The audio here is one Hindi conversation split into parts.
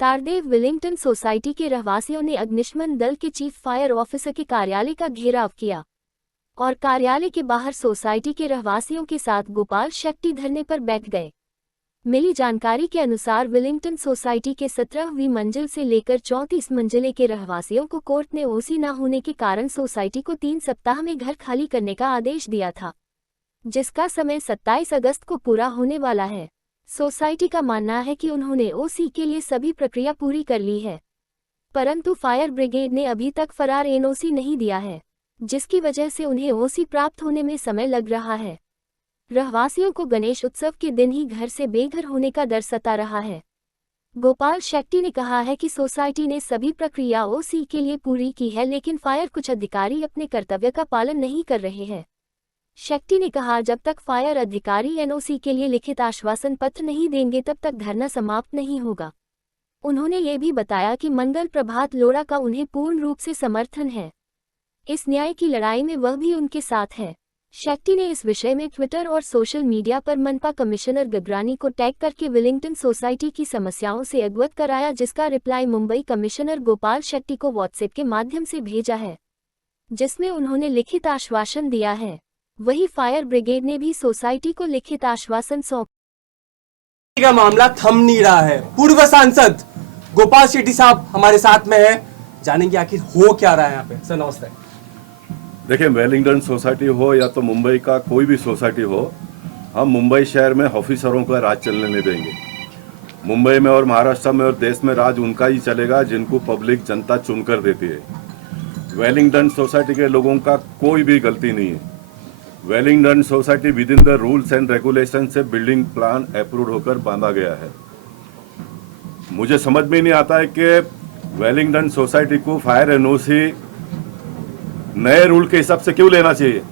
तारदेव विलिंगटन सोसाइटी के रहवासियों ने अग्निशमन दल के चीफ फायर ऑफिसर के कार्यालय का घेराव किया और कार्यालय के बाहर सोसाइटी के रहवासियों के साथ गोपाल शेट्टी धरने पर बैठ गए। मिली जानकारी के अनुसार विलिंगटन सोसाइटी के 17वीं मंजिल से लेकर 34 मंजिले के रहवासियों को कोर्ट ने ओसी न होने के कारण सोसाइटी को 3 सप्ताह में घर खाली करने का आदेश दिया था, जिसका समय 27 अगस्त को पूरा होने वाला है। सोसाइटी का मानना है कि उन्होंने ओसी के लिए सभी प्रक्रिया पूरी कर ली है, परंतु फायर ब्रिगेड ने अभी तक फरार एनओसी नहीं दिया है, जिसकी वजह से उन्हें ओसी प्राप्त होने में समय लग रहा है। रहवासियों को गणेश उत्सव के दिन ही घर से बेघर होने का डर सता रहा है। गोपाल शेट्टी ने कहा है कि सोसाइटी ने सभी प्रक्रिया ओसी के लिए पूरी की है, लेकिन फायर कुछ अधिकारी अपने कर्तव्य का पालन नहीं कर रहे हैं। शेट्टी ने कहा, जब तक फायर अधिकारी एनओसी के लिए लिखित आश्वासन पत्र नहीं देंगे तब तक धरना समाप्त नहीं होगा। उन्होंने ये भी बताया कि मंगल प्रभात लोढ़ा का उन्हें पूर्ण रूप से समर्थन है। इस न्याय की लड़ाई में वह भी उनके साथ है। शेट्टी ने इस विषय में ट्विटर और सोशल मीडिया पर मनपा कमिश्नर गगरानी को टैग करके विलिंगटन सोसाइटी की समस्याओं से अवगत कराया, जिसका रिप्लाई मुंबई कमिश्नर गोपाल शेट्टी को व्हाट्सएप के माध्यम से भेजा है, जिसमें उन्होंने लिखित आश्वासन दिया है। वहीं फायर ब्रिगेड ने भी सोसाइटी को लिखित आश्वासन सौंपा। का मामला थम नहीं रहा है। पूर्व सांसद गोपाल शेट्टी साहब हमारे साथ में है, जानेंगे आखिर हो क्या रहा है यहाँ पे। सर नमस्ते। देखिए, वेलिंगटन सोसाइटी हो या तो मुंबई का कोई भी सोसाइटी हो, हम मुंबई शहर में ऑफिसरों का राज चलने नहीं देंगे। मुंबई में और महाराष्ट्र में और देश में राज उनका ही चलेगा जिनको पब्लिक जनता चुनकर देती है। वेलिंगटन सोसाइटी के लोगों का कोई भी गलती नहीं है। Wellington society with in the rules and regulation से बिल्डिंग प्लान अप्रूव होकर बांधा गया है। मुझे समझ में नहीं आता है कि वेलिंगटन सोसाइटी को फायर एनओसी नए रूल के हिसाब से क्यों लेना चाहिए।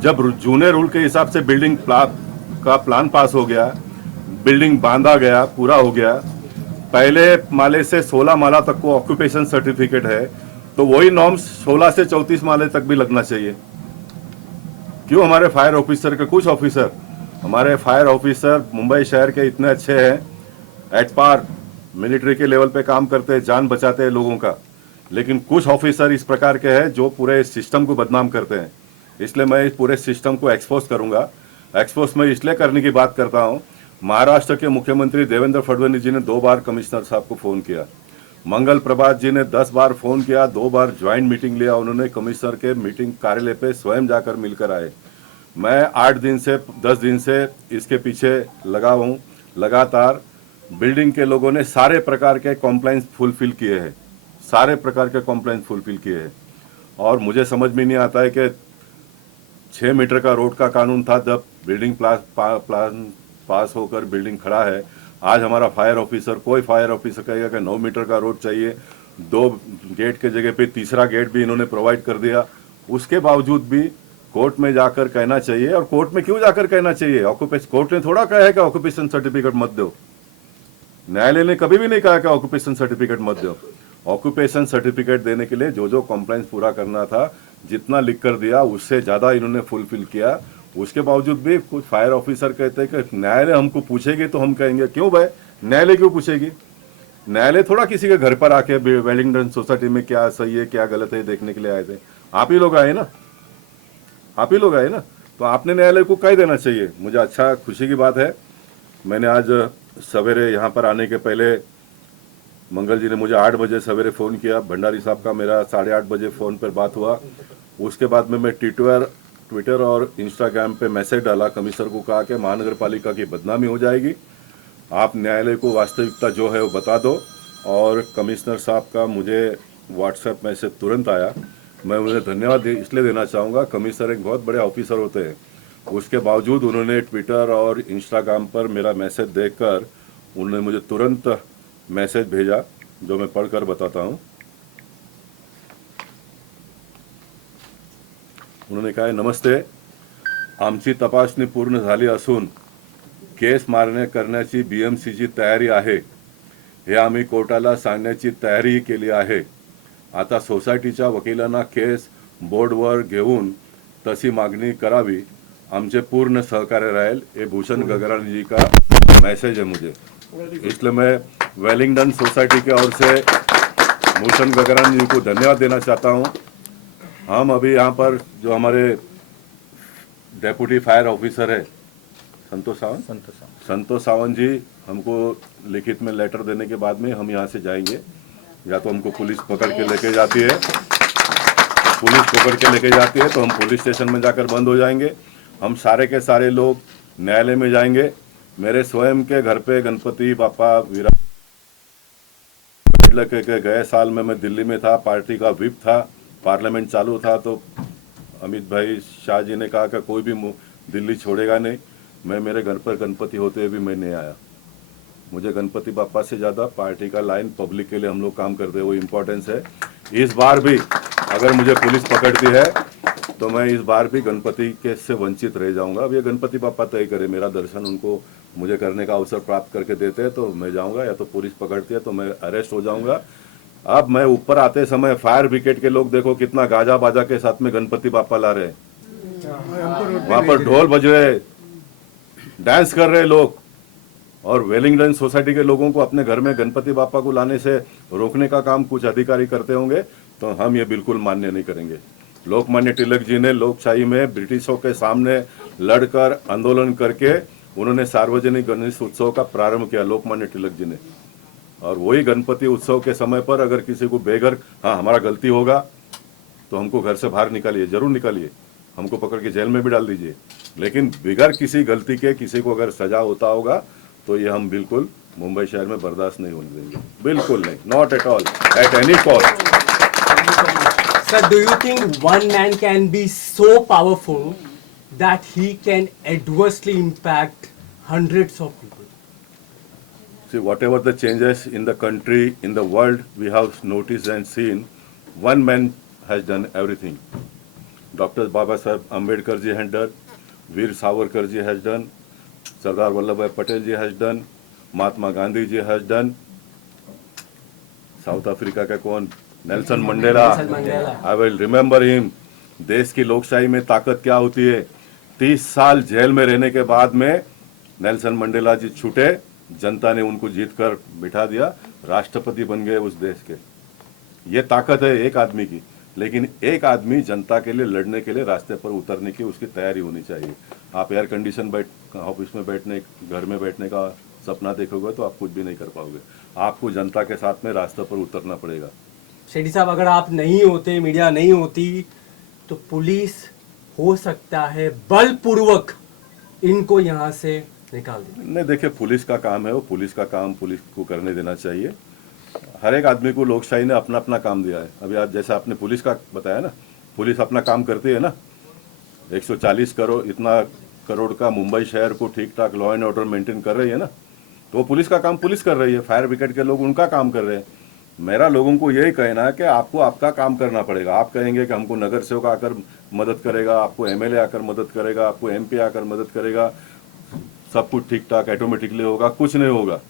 जब जूने रूल के हिसाब से बिल्डिंग का प्लान पास हो गया, बिल्डिंग बांधा गया, पूरा हो गया, पहले माले से 16 माला तक को ऑक्यूपेशन सर्टिफिकेट है, तो वही नॉर्म्स 16 से 34 माले तक भी लगना चाहिए। क्यों हमारे फायर ऑफिसर के कुछ ऑफिसर, हमारे फायर ऑफिसर मुंबई शहर के इतने अच्छे हैं, एट पार मिलिट्री के लेवल पे काम करते हैं, जान बचाते हैं लोगों का, लेकिन कुछ ऑफिसर इस प्रकार के हैं जो पूरे सिस्टम को बदनाम करते हैं। इसलिए मैं इस पूरे सिस्टम को एक्सपोज करूंगा। एक्सपोज मैं इसलिए करने की बात करता हूं, महाराष्ट्र के मुख्यमंत्री देवेंद्र फडणवीस जी ने 2 बार कमिश्नर साहब को फोन किया, मंगल प्रभात जी ने 10 बार फोन किया, 2 बार ज्वाइंट मीटिंग लिया उन्होंने, कमिश्नर के मीटिंग कार्यालय पे स्वयं जाकर मिलकर आए। मैं 8 दिन से 10 दिन से इसके पीछे लगा हूँ। लगातार बिल्डिंग के लोगों ने सारे प्रकार के कॉम्प्लाइंस फुलफिल किए हैं, सारे प्रकार के कॉम्प्लाइंस फुलफिल किए हैं। और मुझे समझ में नहीं आता है कि 6 मीटर का रोड का कानून था जब बिल्डिंग प्लान पास होकर बिल्डिंग खड़ा है। आज हमारा फायर ऑफिसर, कोई फायर ऑफिसर कहेगा कि 9 मीटर का रोड चाहिए, 2 गेट के जगह पे तीसरा गेट भी इन्होंने प्रोवाइड कर दिया। उसके बावजूद भी कोर्ट में जाकर कहना चाहिए। और कोर्ट में क्यों जाकर कहना चाहिए? ऑक्यूपेशन कोर्ट ने थोड़ा कहा है कि ऑक्यूपेशन सर्टिफिकेट मत दो। न्यायालय ने कभी भी नहीं कहा कि ऑक्यूपेशन सर्टिफिकेट मत दो। ऑक्यूपेशन सर्टिफिकेट देने के लिए जो जो कॉम्प्लाइंस पूरा करना था, जितना लिख कर दिया उससे ज्यादा इन्होंने फुलफिल किया। उसके बावजूद भी कुछ फायर ऑफिसर कहते हैं कि न्यायालय हमको पूछेगी तो हम कहेंगे। क्यों भाई, न्यायालय क्यों पूछेगी? न्यायालय थोड़ा किसी के घर पर आके वेलिंगटन सोसाइटी में क्या सही है क्या गलत है देखने के लिए आए थे। आप ही लोग आए ना, आप ही लोग आए ना, तो आपने न्यायालय को कह देना चाहिए। मुझे अच्छा खुशी की बात है, मैंने आज सवेरे यहाँ पर आने के पहले मंगल जी ने मुझे 8 बजे सवेरे फ़ोन किया। भंडारी साहब का मेरा 8:30 बजे फ़ोन पर बात हुआ। उसके बाद में मैं ट्विटर और इंस्टाग्राम पे मैसेज डाला, कमिश्नर को कहा कि महानगर पालिका की बदनामी हो जाएगी, आप न्यायालय को वास्तविकता जो है वो बता दो। और कमिश्नर साहब का मुझे व्हाट्सएप मैसेज तुरंत आया। मैं उन्हें धन्यवाद इसलिए देना चाहूँगा, कमिश्नर एक बहुत बड़े ऑफिसर होते हैं, उसके बावजूद उन्होंने ट्विटर और इंस्टाग्राम पर मेरा मैसेज देखकर उन्होंने मुझे तुरंत मैसेज भेजा, जो मैं पढ़कर बताता हूं। उन्होंने कहा, नमस्ते, आमची तपासणी पूर्ण झाली असून केस मारणे करण्याची BMCची तयारी आहे, हे आम्ही कोर्टाला सांगण्याची तयारी केली आहे। आता सोसायटीच्या वकिलांना केस बोर्डवर घेऊन तशी मागणी करावी, आमचे पूर्ण सहकार्य रहेल। ये भूषण गगरानी जी का मैसेज है मुझे। इसलिए मैं वेलिंगडन सोसाइटी की ओर से मूलचंद गगरानी जी को धन्यवाद देना चाहता हूँ। हम अभी यहाँ पर जो हमारे डेप्यूटी फायर ऑफिसर है संतोष सावंत जी हमको लिखित में लेटर देने के बाद में हम यहाँ से जाएंगे। या तो हमको पुलिस पकड़ के लेके जाती है, तो हम पुलिस स्टेशन में जाकर बंद हो जाएंगे। हम सारे के सारे लोग न्यायालय में जाएंगे। मेरे स्वयं के घर पे गणपति बापा विराज के गए साल में मैं दिल्ली में था, पार्टी का व्हिप था, पार्लियामेंट चालू था, तो अमित भाई शाह जी ने कहा कि कोई भी दिल्ली छोड़ेगा नहीं। मैं मेरे घर पर गणपति होते हुए भी मैं नहीं आया। मुझे गणपति बापा से ज़्यादा पार्टी का लाइन, पब्लिक के लिए हम लोग काम करते हैं, वो इम्पोर्टेंस है। इस बार भी अगर मुझे पुलिस पकड़ती है तो मैं इस बार भी गणपति के से वंचित रह जाऊंगा। अब ये गणपति बापा तय करे, मेरा दर्शन उनको मुझे करने का अवसर प्राप्त करके देते हैं तो मैं जाऊंगा, या तो पुलिस पकड़ती है तो मैं अरेस्ट हो जाऊंगा। अब मैं ऊपर आते समय फायर ब्रिगेड के लोग देखो कितना गाजा बाजा के साथ में गणपति बापा ला रहे हैं, वहां पर ढोल बज रहे, डांस कर रहे लोग, और वेलिंगडन सोसाइटी के लोगों को अपने घर में गणपति बापा को लाने से रोकने का काम कुछ अधिकारी करते होंगे, तो हम ये बिल्कुल मान्य नहीं करेंगे। लोकमान्य तिलक जी ने लोकशाही में ब्रिटिशों के सामने लड़कर आंदोलन करके उन्होंने सार्वजनिक गणेश उत्सव का प्रारंभ किया, लोकमान्य तिलक जी ने। और वही गणपति उत्सव के समय पर अगर किसी को बेघर, हाँ हमारा गलती होगा तो हमको घर से बाहर निकालिए, जरूर निकालिए, हमको पकड़ के जेल में भी डाल दीजिए, लेकिन बिगैर किसी गलती के किसी को अगर सजा होता होगा तो ये हम बिल्कुल मुंबई शहर में बर्दाश्त नहीं होने देंगे, बिल्कुल नहीं, not at all, at any cost. Sir, do you think one man can be so powerful that he can adversely impact hundreds of people? See, whatever the changes in the country, in the world, we have noticed and seen, one man has done everything. Dr. Baba Saheb Ambedkar ji has done, Veer Savarkar ji has done, Sardar Vallabhbhai Patel ji has done, Mahatma Gandhi ji has done, south Africa का कौन, Nelson Mandela, I will remember him. देश की लोकशाही में ताकत क्या होती है। 30 साल जेल में रहने के बाद में नेल्सन मंडेला जी छूटे, जनता ने उनको जीत कर बिठा दिया, राष्ट्रपति बन गए उस देश के। ये ताकत है एक आदमी की, लेकिन एक आदमी जनता के लिए लड़ने के लिए रास्ते पर उतरने की उसकी तैयारी होनी चाहिए। आप एयर कंडीशन ऑफिस में बैठने, घर में बैठने का सपना देखोगे तो आप कुछ भी नहीं कर पाओगे। आपको जनता के साथ में रास्ते पर उतरना पड़ेगा। शेट्टी साहब, अगर आप नहीं होते, मीडिया नहीं होती, तो पुलिस हो सकता है बलपूर्वक इनको यहाँ से निकाल दे। नहीं, देखिए पुलिस का काम है, वो पुलिस का काम पुलिस को करने देना चाहिए। हर एक आदमी को लोकशाही ने अपना अपना काम दिया है। अभी आज जैसे आपने पुलिस का बताया ना, पुलिस अपना काम करती है ना। 140 करोड़, इतना करोड़ का मुंबई शहर को ठीक ठाक लॉ एंड ऑर्डर मेंटेन कर रही है ना, तो पुलिस का काम पुलिस कर रही है। फायर ब्रिगेड के लोग उनका काम कर रहे हैं। मेरा लोगों को यही कहना है कि आपको आपका काम करना पड़ेगा। आप कहेंगे कि हमको नगर सेवक आकर मदद करेगा, आपको एमएलए आकर मदद करेगा, आपको एमपी आकर मदद करेगा, सब कुछ ठीक ठाक ऑटोमेटिकली होगा, कुछ नहीं होगा।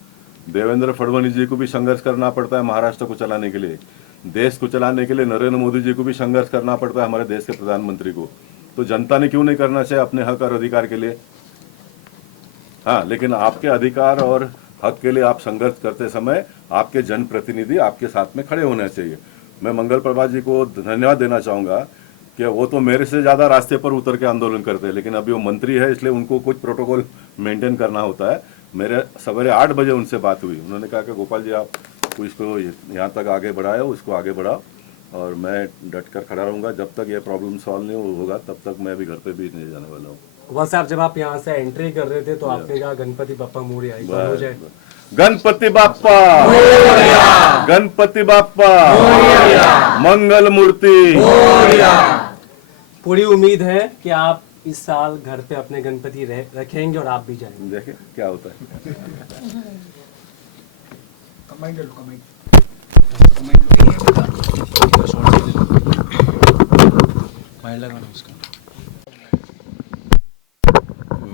देवेंद्र फडणवीस जी को भी संघर्ष करना पड़ता है महाराष्ट्र को चलाने के लिए, देश को चलाने के लिए नरेंद्र मोदी जी को भी संघर्ष करना पड़ता है हमारे देश के प्रधानमंत्री को। तो जनता ने क्यों नहीं करना चाहिए अपने हक और अधिकार के लिए। हाँ, लेकिन आपके अधिकार और हक के लिए आप संघर्ष करते समय आपके जनप्रतिनिधि आपके साथ में खड़े होने चाहिए। मैं मंगल प्रभात जी को धन्यवाद देना चाहूँगा कि वो तो मेरे से ज़्यादा रास्ते पर उतर के आंदोलन करते हैं, लेकिन अभी वो मंत्री है इसलिए उनको कुछ प्रोटोकॉल मेंटेन करना होता है। मेरे सवेरे 8 बजे उनसे बात हुई, उन्होंने कहा कि गोपाल जी आप इसको यहाँ तक आगे बढ़ाओ, उसको आगे बढ़ाओ, और मैं डट कर खड़ा रहूँगा जब तक ये प्रॉब्लम सॉल्व नहीं होगा, तब तक मैं अभी घर पे भी नहीं जाने वाला हूँ। गोपाल साहब, जब आप यहाँ से एंट्री कर रहे थे तो आपने कहा गणपति बाप्पा मोरया, एक बार हो जाए। गणपति बाप्पा, गणपति बाप्पा, मंगल मूर्ति। पूरी उम्मीद है कि आप इस साल घर पे अपने गणपति रखेंगे और आप भी जाएंगे। देखें क्या होता है।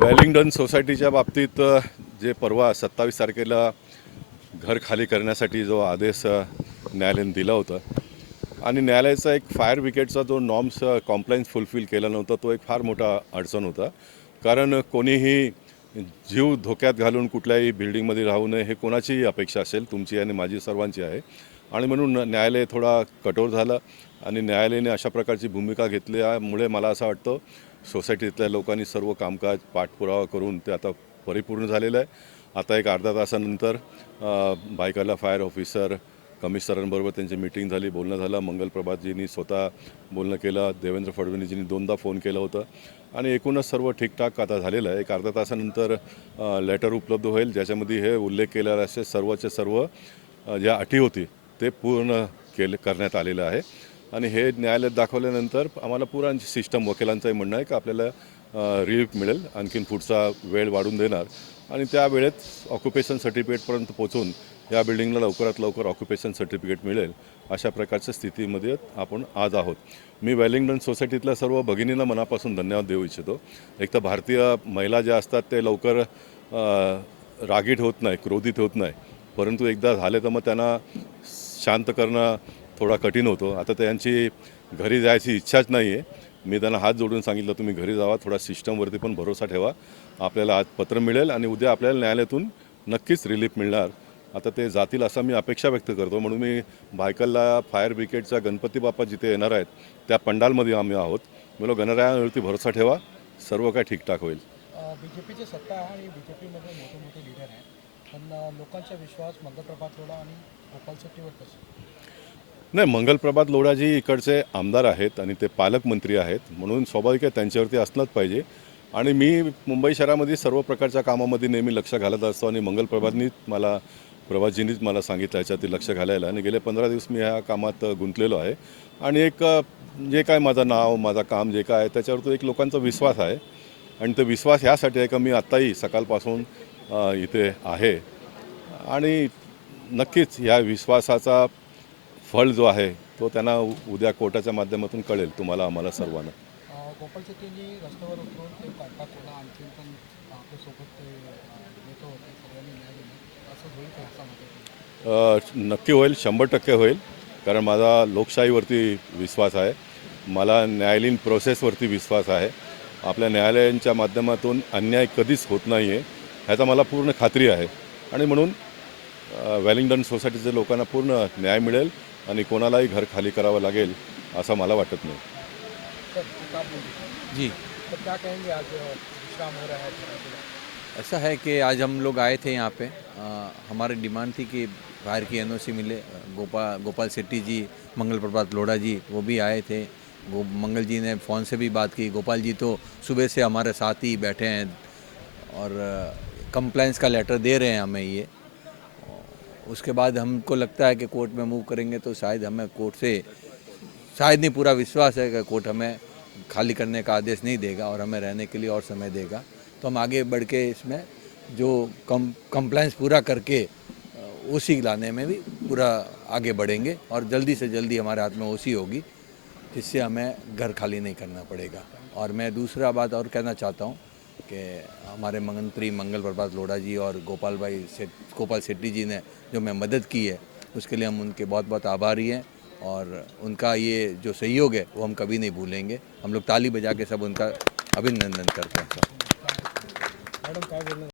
वेलिंगडन सोसायटीच्या बाबतीत जे परवा 27 तारखेला घर खाली करण्यासाठी जो आदेश न्यायालयाने दिला होता आणि न्यायालयाचा एक फायर ब्रिगेडचा जो नॉर्म्स कॉम्प्लायन्स फुलफिल केला नव्हता, तो एक फार मोठा अडचण होता। कारण कोणीही जीव धोक्यात घालून कुठल्याही बिल्डिंगमध्ये राहू नये हे कोणाचीही अपेक्षा असेल, तुमची आणि माझी सर्वांची आहे. आणि म्हणून न्यायालय थोडा कठोर झालं आणि न्यायालयाने अशा प्रकारची भूमिका घेतल्यामुळे मला असं वाटतं सोसायटीतल्या लोकांनी सर्व कामकाज पाठपुरावा करून ते आता परिपूर्ण झालेलं आहे. आता एक अर्धा तासानंतर बायकाला फायर ऑफिसर कमिशनरांबरोबर त्यांची मीटिंग झाली, बोलणं झालं. मंगल प्रभातजींनी स्वतः बोलणं केलं, देवेंद्र फडणवीसजींनी 2दा फोन केलं होतं आणि एकूणच सर्व ठीकठाक आता झालेलं आहे. एक अर्धा तासानंतर लेटर उपलब्ध होईल ज्याच्यामध्ये हे उल्लेख केलेला असे सर्वचे सर्व ज्या अटी होती ते पूर्ण करण्यात आलेलं आहे. आणि हे न्यायालयात दाखवल्यानंतर आम्हाला पुरा सिस्टम वकिलांचंही म्हणणं आहे की आपल्याला रिलीफ मिळेल, आणखीन पुढचा वेळ वाढून देणार आणि त्या वेळेत ऑक्युपेशन सर्टिफिकेटपर्यंत पोहोचून या बिल्डिंगला लवकरात लवकर ऑक्युपेशन सर्टिफिकेट मिळेल अशा प्रकारच्या स्थितीमध्ये आपण आज आहोत. मी वेलिंग्टन सोसायटीतल्या सर्व भगिनींना मनापासून धन्यवाद देऊ इच्छितो. एक तर भारतीय महिला ज्या असतात ते लवकर रागीट होत नाही, क्रोधित होत नाही, परंतु एकदा झाले तर मग त्यांना शांत करणं थोडा कठीण होतो. आता त्यांची घरी जायची इच्छाच नाही आहे. मी त्यांना हात जोडून सांगितलं तुम्ही घरी जावा, थोडा सिस्टमवरती पण भरोसा ठेवा, आपल्याला आज पत्र मिळेल आणि उद्या आपल्याला न्यायालयातून नक्कीच रिलीफ मिळणार. आता ते जातील असं मी अपेक्षा व्यक्त करतो. म्हणून मी भायखळला फायर ब्रिगेडचा गणपती बाप्पा जिथे येणार आहेत त्या पंडालमध्ये आम्ही आहोत. मला गणरायावरती भरोसा ठेवा, सर्व काय ठीकठाक होईल. बीजेपीची सत्ता आहे आणि बीजेपीमध्ये मोठे मोठे लीडर आहेत, पण लोकांचा विश्वास मंगल प्रभात लोढा आणि गोपाल शेट्टीवर कसं? नाही, मंगल प्रभात लोढाजी इकडचे आमदार आहेत आणि ते पालकमंत्री आहेत, म्हणून स्वाभाविक आहे त्यांच्यावरती असलंच पाहिजे. आणि मी मुंबई शहरामध्ये सर्व प्रकारच्या कामामध्ये नेहमी लक्ष घालत असतो आणि मंगल प्रभातजींनीच मला सांगितलं याच्यात लक्ष घालायला आणि गेले 15 दिवस मी ह्या कामात गुंतलेलो आहे. आणि एक जे काय माझं नाव, माझं काम जे काय आहे त्याच्यावर तो एक लोकांचा विश्वास आहे आणि तो विश्वास ह्यासाठी आहे का मी आत्ताही सकाळपासून इथे आहे आणि नक्कीच या विश्वासाचा फळ जो आहे तो त्यांना उद्या कोर्टाच्या माध्यमातून कळेल, तुम्हाला आम्हाला सर्वांना. गोपाल शेट्टींनी रस्त्यावर उतरून ते काढता केला, आणखी पण आपल्यासोबत ते नेते होते, सगळ्यांनी न्याय दिला, असं होईल का याच्यामध्ये? नक्की होईल, 100% होईल. कारण माझा लोकशाहीवरती विश्वास आहे, मला न्यायालयीन प्रोसेसवरती विश्वास आहे. आपल्या न्यायालयांच्या माध्यमातून अन्याय कधीच होत नाही आहे ह्याचा मला पूर्ण खात्री आहे. आणि म्हणून वेलिंग्टन सोसायटीच्या लोकांना पूर्ण न्याय मिळेल आणि कोणालाही घर खाली करावं लागेल असं मला वाटत नाही. जी, तो क्या कहेंगे? आज विश्राम हो रहा है। ऐसा है कि आज हम लोग आए थे यहाँ पे, हमारी डिमांड थी कि फायर की एनओसी मिले। गोपाल शेट्टी जी, मंगल प्रभात लोढा जी वो भी आए थे। मंगल जी ने फ़ोन से भी बात की। गोपाल जी तो सुबह से हमारे साथ ही बैठे हैं और कंप्लेंस का लेटर दे रहे हैं हमें ये। उसके बाद हमको लगता है कि कोर्ट में मूव करेंगे तो शायद हमें कोर्ट से शायद नहीं, पूरा विश्वास है कि कोर्ट हमें खाली करने का आदेश नहीं देगा और हमें रहने के लिए और समय देगा। तो हम आगे बढ़ के इसमें जो कंप्लाइंस पूरा करके ओसी लाने में भी पूरा आगे बढ़ेंगे और जल्दी से जल्दी हमारे हाथ में ओसी होगी, जिससे हमें घर खाली नहीं करना पड़ेगा। और मैं दूसरा बात और कहना चाहता हूँ कि हमारे मंत्री मंगल प्रभात लोढा जी और गोपाल शेट्टी जी ने जो मैं मदद की है उसके लिए हम उनके बहुत बहुत आभारी हैं और उनका ये जो सहयोग है वो हम कभी नहीं भूलेंगे। हम लोग ताली बजा के सब उनका अभिनंदन करते हैं। मॅडम काय बोलणं